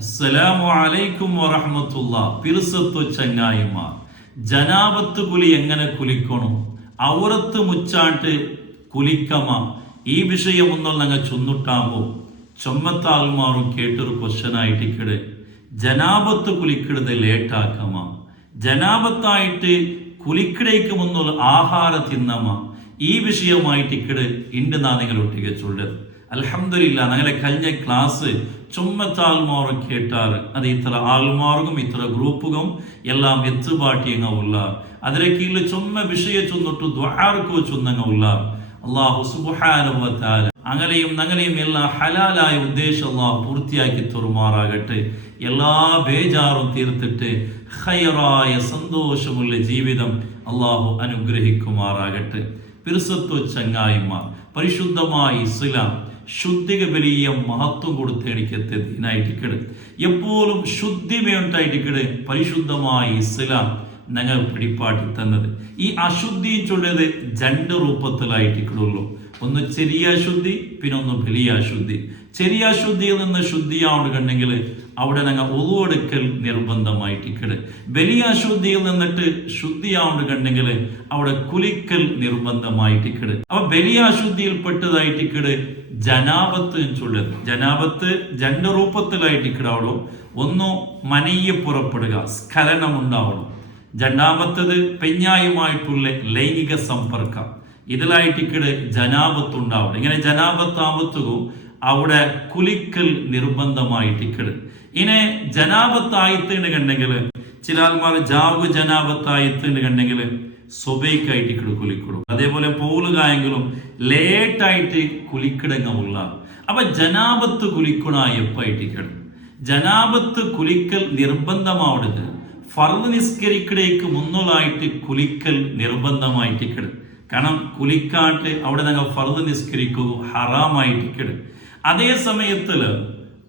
അസ്സലാമു അലൈക്കും വറഹ്മത്തുള്ളാഹി. പിറുസത്തു ചങ്ങായിമാർ, ജനാബത്ത് കുലി എങ്ങനെ കുലിക്കണം, ഔറത്ത് മുച്ചാട്ട് കുലിക്കമ, ഈ വിഷയമൊന്നും ഞങ്ങൾ ചൊന്നിട്ടാകുമ്പോൾ ചൊമ്മത്താൽമാറും കേട്ടൊരു ക്വസ്റ്റനായിട്ടിക്കട്. ജനാബത്ത് കുലിക്കിടത് ലേറ്റാക്കമ, ജനാബത്തായിട്ട് കുലിക്കിടയ്ക്ക് മുന്നുള്ള ആഹാര തിന്നമ, ഈ വിഷയമായിട്ടിക്കട് ഇണ്ട് നാ നിങ്ങളൊട്ടിಗೆ ചൊല്ലത്. അൽഹംദുലില്ലാ, ഞങ്ങളെ കഴിഞ്ഞ ക്ലാസ് ചുമ്മത്താൽമാറും കേട്ടാറ്. അത് ഇത്ര ആൾമാർക്കും ഇത്ര ഗ്രൂപ്പുകളും എല്ലാം എത്തുപാട്ടിയങ്ങ ഉള്ളാർ. അതിലെ കീഴിൽ ചുമ്മ വിഷയ ചൊന്നിട്ടു ദ്വാർക്കോ ചൊന്നങ്ങ ഉള്ളാർ. അള്ളാഹു സുബ്ഹാനഹു വ തആല അങ്ങനെയും ഞങ്ങളെയും എല്ലാ ഹലാലായ ഉദ്ദേശം അള്ളാഹു പൂർത്തിയാക്കി തുറമാറാകട്ടെ. എല്ലാ ബേജാറും തീർത്തിട്ട് ഖൈറായ സന്തോഷമുള്ള ജീവിതം അള്ളാഹു അനുഗ്രഹിക്കുമാറാകട്ടെ. പിറുസത്തു ചങ്ങായിമാർ, പരിശുദ്ധമായ ഇസ്ലാം ശുദ്ധിക വലിയ മഹത്വം കൊടുത്തേടിക്കത്തെ ദീനായിട്ടിക്കട്. എപ്പോഴും ശുദ്ധിമയുണ്ടായിട്ടിക്കട് പരിശുദ്ധമായ ഇസ്ലാം ഞങ്ങൾ പിടിപ്പാട്ടി തന്നത്. ഈ അശുദ്ധി ചൊല്ലത് രണ്ട് രൂപത്തിലായിട്ടിക്കടുള്ളൂ. ഒന്ന് ചെറിയ അശുദ്ധി, പിന്നെ ഒന്ന് വലിയ അശുദ്ധി. ചെറിയ അശുദ്ധിയിൽ നിന്ന് ശുദ്ധിയാവുകണ്ടെങ്കിൽ അവിടെ ഞങ്ങൾ ഒതുവെടുക്കൽ നിർബന്ധമായിട്ടിക്കട്. വലിയ അശുദ്ധിയിൽ നിന്നിട്ട് ശുദ്ധിയാവുകണ്ടെങ്കിൽ അവിടെ കുലിക്കൽ നിർബന്ധമായിട്ടിക്കട്. അപ്പൊ വലിയ അശുദ്ധിയിൽപ്പെട്ടതായിട്ടിക്കട് ജനാബത്ത് ചൊല്ലത്. ജനാബത്ത് രണ്ട് രൂപത്തിലായിട്ടിക്കടാവണം. ഒന്ന് മനയ്യ പുറപ്പെടുക, സ്ഖലനം ഉണ്ടാവണം. രണ്ടാമത്തത് പെഞ്ഞായുമായിട്ടുള്ള ലൈംഗിക സമ്പർക്കം. ഇതിലായിട്ടിക്കട് ജനാബത്ത് ഉണ്ടാവണം. ഇങ്ങനെ ജനാബത്താമത്തുകയും അവിടെ കുലിക്കൽ നിർബന്ധമായിട്ടിക്കട്. ഇനെ ജനാബത്തായിട്ടുണ്ട് കണ്ടെങ്കിൽ ചില ആൾമാർ ജാവ് ജനാബത്തായിട്ടുണ്ട് കണ്ടെങ്കിൽ സ്വബൈക്കായിട്ടിക്കട് കുലിക്കിടും. അതേപോലെ പോലുകായെങ്കിലും ലേറ്റായിട്ട് കുലിക്കിടങ്ങുള്ള. അപ്പൊ ജനാബത്ത് കുലിക്കണ എപ്പായിട്ടിക്കട്. ജനാബത്ത് കുലിക്കൽ നിർബന്ധമാവരുത്. ഫർദ് നിസ്കരിക്കടേക്ക് മുന്നോളായിട്ട് കുലിക്കൽ നിർബന്ധമായിട്ടിക്കട്. കാരണം കുലിക്കാട്ട് അവിടെ ഞങ്ങൾ ഫർദ് നിസ്കരിക്കുക ഹറാമായിട്ടിക്കട്. അതേ സമയത്തില്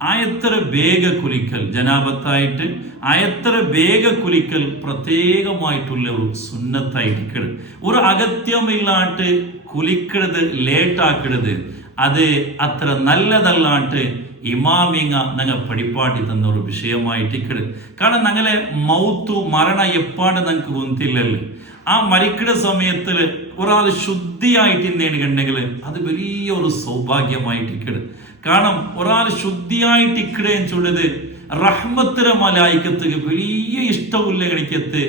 ആയത്ര വേഗ കുലിക്കൽ ജനാബത്തായിട്ട് ആയത്ര വേഗ കുലിക്കൽ പ്രത്യേകമായിട്ടുള്ള ഒരു സുന്നത്തായിട്ടിക്കട്. ഒരു അഗത്യമില്ലാട്ട് കുലിക്കരുത്, ലേറ്റാക്കരുത്. അത് അത്ര നല്ലതല്ലാട്ട് ഇമാമിങ്ങ ഞങ്ങൾ പഠിപ്പാട്ടി തന്ന ഒരു വിഷയമായിട്ടിക്കട്. കാരണം ഞങ്ങളെ മൗത്തു മരണ എപ്പാട് ഞങ്ങൾക്ക് ഗൊന്തില്ലല്ലോ. ആ മരിക്കുന്ന സമയത്തിൽ ഒരാൾ ശുദ്ധിയായിട്ടിണ്ടെങ്കിൽ അത് വലിയൊരു സൗഭാഗ്യമായിട്ടിക്കട്. കാരണം ഒരാൾ ശുദ്ധിയായിട്ടിക്കടേന്ന് ചൊല്ലത് റഹ്മത്തിലെ മലായിക്കത്ത് വലിയ ഇഷ്ടമുള്ള കണിക്കത്ത്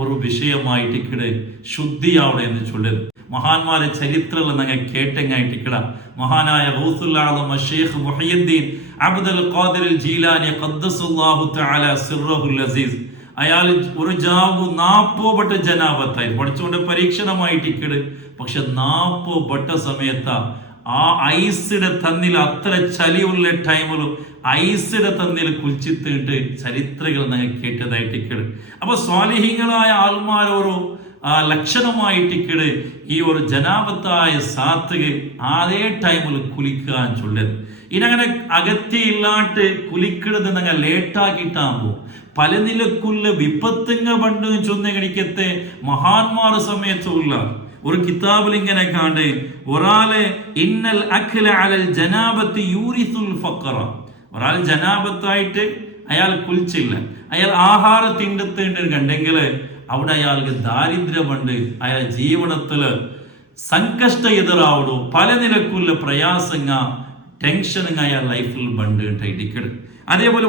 ഒരു വിഷയമായിട്ടിക്കട് ശുദ്ധിയാവണം എന്ന് ചൊല്ലത്. മഹാന്മാരെ ചരിത്രങ്ങൾ ഞങ്ങൾ കേട്ടെങ്ങായിട്ടിക്കട. മഹാനായ ഗൗസുൽ ആലം ശൈഖ് മുഹയ്യിദ്ദീൻ അബ്ദുൽ ഖാദിർ ജീലാനി ഖദ്ദസല്ലാഹു തആല സിർറഹുൽ അസീസ്, അയാൾ ഒരു ജാവു 40 വട്ട ജനാബത്തായി പഠിച്ചുകൊണ്ട് പരീക്ഷണമായിട്ടിക്കട്. പക്ഷെ 40 വട്ട സമയത്ത് ആ ഐസിയുടെ തന്നിൽ അത്ര ചലിയുള്ള ടൈമിലും ഐസിയുടെ തന്നിൽ കുളിച്ചിട്ട് ചരിത്രങ്ങൾ ഞങ്ങൾ കേട്ടതായിട്ടിക്കട്. അപ്പൊ സ്വാലിഹീങ്ങളായ ആൾമാരോരോ ലക്ഷണമായിട്ടിക്കട് ഈ ഒരു ജനാബത്തായ സാത്തുക അതേ ടൈമിൽ കുലിക്കാൻ ചൊല്ലത്. ഇനങ്ങനെ അകത്തിയില്ലാട്ട് കുലിക്കിടത് ഞങ്ങൾ ലേറ്റാക്കിയിട്ടാകുമ്പോ പല നിലക്കുള്ള വിപത്തുങ്ങ പണ്ട് ചൊന്ന കണിക്കത്തെ മഹാന്മാർ സമയത്തുള്ള ഒരു കിതാബിൽ ഇങ്ങനെ കാണ്ട് ഒരാളെ ഇന്നൽ അഖ്ല അലൽ ജനാബത്തി യൂരിസുൽ ഫഖറ. ഒരാൾ ജനാബത്തായിട്ട് അയാൾ കുളിച്ചില്ല, അയാൾ ആഹാരത്തിൻ്റെ കണ്ടെങ്കിൽ അവിടെ അയാൾക്ക് ദാരിദ്ര്യമുണ്ട്. അയാൾ ജീവനത്തില് സങ്കഷ്ട എതിരാവണു, പല നിലക്കുള്ള പ്രയാസങ്ങ ടെൻഷനുങ്ങ അയാൾ ലൈഫിൽ ബണ്ട് ഇടിക്കട്. അതേപോലെ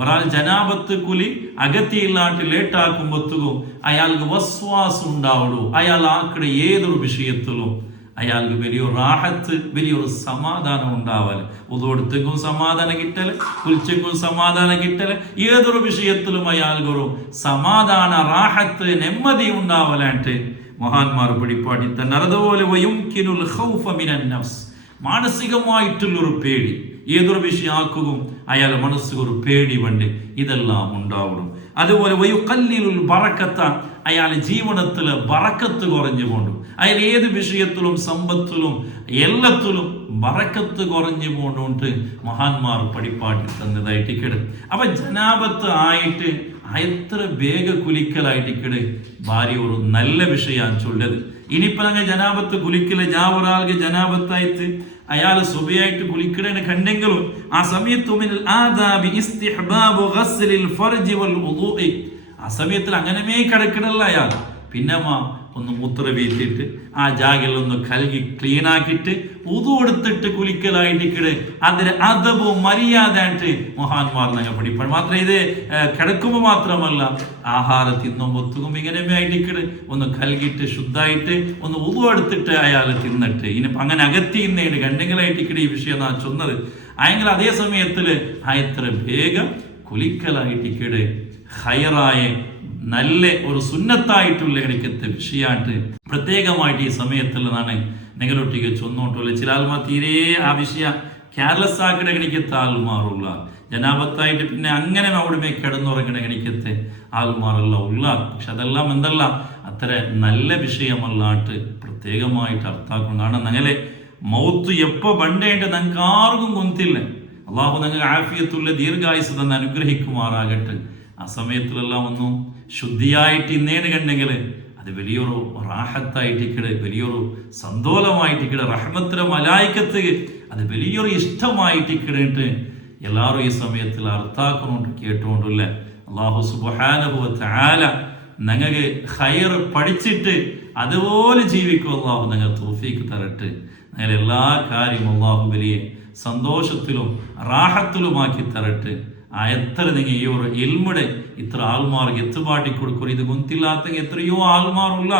ഒരാൾ ജനാബത്ത് കുലി അകത്തിയില്ലാട്ട് ലേറ്റാക്കുമ്പോഴത്തേക്കും അയാൾക്ക് വസ്വാസ് ഉണ്ടാവുള്ളൂ. അയാൾ ആക്കടെ ഏതൊരു വിഷയത്തിലും അയാൾക്ക് വലിയൊരു റാഹത്ത്, വലിയൊരു സമാധാനം ഉണ്ടാവല്. ഉദോടത്തേക്കും സമാധാനം കിട്ടല്, കുളിച്ചെങ്കും സമാധാനം കിട്ടല്, ഏതൊരു വിഷയത്തിലും അയാൾക്കൊരു സമാധാന റാഹത്ത് നെമ്മതി ഉണ്ടാവലായിട്ട് മഹാന്മാർ പിടിപ്പാടി തന്നെ. അതുപോലെ വയുംകിനുൽ ഖൗഫ മിനൻ നഫ്സ്, മാനസികമായിട്ടുള്ളൊരു പേടി. ഏതൊരു വിഷയം ആക്കുകയും അയാൾ മനസ്സിലൊരു പേടി വേണ്ടി ഇതെല്ലാം ഉണ്ടാവണം. അതുപോലെ വയുഖല്ലിലുൽ ബറക്കത്ത, അയാൾ ജീവനത്തില് ബറക്കത്ത് കുറഞ്ഞു കൊണ്ടു. അയാൾ ഏത് വിഷയത്തിലും സമ്പത്തിലും എല്ലാത്തിലും ബറക്കത്ത് കുറഞ്ഞു പോകൊണ്ട് മഹാന്മാർ പഠിപ്പാട്ടി തന്നതായിട്ടിക്കട്. അപ്പൊ ജനാബത്ത് ആയിട്ട് എത്ര വേഗ കുലിക്കലായിട്ടിക്കട് ഭാര്യ ഒരു നല്ല വിഷയം ചൊല്ലത്. ഇനിയിപ്പോ ഞങ്ങൾ ജനാബത്ത് കുലിക്കല് ഞാൻ ഒരാൾക്ക് ജനാബത്തായിട്ട് അയാൾ സുബഹിയായിട്ട് കുളിക്കണേനെ കണ്ടെങ്കിലും ആ സമയത്ത് മിനൽ ആദാബി ഇസ്തിഹ്ബാബു ഗസ്ലിൽ ഫർജി വൽ വുദൂഇ, ആ സമയത്തിൽ അങ്ങനമേ കിടക്കണല്ല അയാൾ. പിന്നെ ഒന്ന് മൂത്ര വീഴ്ത്തിയിട്ട് ആ ജാഗിലൊന്ന് കഴുകി ക്ലീനാക്കിയിട്ട് ഉദു എടുത്തിട്ട് കുലിക്കലായിട്ടിക്കട് അതിന് അതവും മര്യാദയായിട്ട് മഹാന്മാർ ഞങ്ങൾ പഠിപ്പാണ്. മാത്രം ഇത് കിടക്കുമ്പോൾ മാത്രമല്ല, ആഹാരം തിന്നുമ്പൊത്തും ഇങ്ങനെ ആയിട്ടിക്കട് ഒന്ന് കഴുകിയിട്ട് ശുദ്ധമായിട്ട് ഒന്ന് ഉദു എടുത്തിട്ട് അയാൾ തിന്നിട്ട് ഇനിയിപ്പോൾ അങ്ങനെ അകത്തിന്നേട് കണ്ടെങ്കിലായിട്ടിക്കട് ഈ വിഷയം നാ ചൊന്നത് ആയെങ്കിൽ അതേ സമയത്തിൽ എത്ര വേഗം കുലിക്കലായിട്ടിക്കട് ഹൈറായ നല്ല ഒരു സുന്നത്തായിട്ടുള്ള എനിക്കത്തെ വിഷയമായിട്ട് പ്രത്യേകമായിട്ട് ഈ സമയത്തുള്ളതാണ് നിങ്ങളൊട്ടിക്ക് ചൊന്നോട്ടുള്ള ചില ആൾമാർ തീരെ ആ വിഷയം കെയർലെസ് ആക്കിയിട്ട് എനിക്കത്തെ ആൾമാറുള്ള ജനാപത്തായിട്ട് പിന്നെ അങ്ങനെ അവിടെ കിടന്നുറങ്ങണ എനിക്കത്തെ ആൾമാറല്ല ഉള്ള. പക്ഷെ അതെല്ലാം എന്തല്ല അത്ര നല്ല വിഷയമല്ലാട്ട് പ്രത്യേകമായിട്ട് അർത്ഥാക്കണം. കാരണം ഞങ്ങളെ മൗത്ത് എപ്പോൾ ബണ്ടേണ്ട ഞങ്ങൾക്ക് ആർക്കും കൊന്തില്ല. അള്ളാഹു ഞങ്ങൾക്ക് ആഫിയത്തുള്ള ദീർഘായുസ് തന്നെ അനുഗ്രഹിക്കുമാറാകട്ടെ. ആ സമയത്തിലെല്ലാം ഒന്നും ശുദ്ധിയായിട്ട് ഇന്നേന് കണ്ടെങ്കിൽ അത് വലിയൊരു റാഹത്തായിട്ടിക്കട്, വലിയൊരു സന്തോഷമായിട്ടിക്കട്, റഹ്മത്തിലെ മലായിക്കത്ത് അത് വലിയൊരു ഇഷ്ടമായിട്ടിക്കിട്ട് എല്ലാവരും ഈ സമയത്തിൽ അർത്ഥാക്കുന്നുണ്ട് കേട്ടുകൊണ്ടല്ലേ. അല്ലാഹു സുബ്ഹാനഹു വ തആല ഞങ്ങൾക്ക് ഖൈർ പഠിച്ചിട്ട് അതുപോലെ ജീവിക്കും. അല്ലാഹു ഞങ്ങൾ തൗഫീഖ് തരട്ടെ. ഞങ്ങൾ എല്ലാ കാര്യവും അല്ലാഹു വലിയ സന്തോഷത്തിലും റാഹത്തിലുമാക്കി തരട്ടെ. ആ എത്ര നിങ്ങൾ ഈ ഒരു ഇൽമുടെ ഇത്ര ആൾമാർക്ക് എത്തുപാട്ടി കൊടുക്കും. ഇത് ഗുന്തില്ലാത്ത എത്രയോ ആൾമാറുള്ള.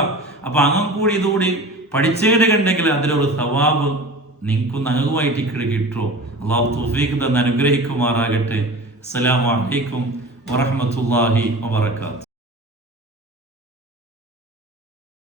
അപ്പൊ അങ്ങം കൂടി ഇതുകൂടി പഠിച്ചേടെ കണ്ടെങ്കിൽ അതിലൊരു സവാബ് നിങ്ങൾക്കും ഞങ്ങളുമായിട്ട് കിട്ടുമോ. അള്ളാഹു തൗഫീഖ് തന്നെ അനുഗ്രഹിക്കുമാറാകട്ടെ. അസ്സലാമു അലൈക്കും വറഹ്മത്തുള്ളാഹി വബറകാതുഹു.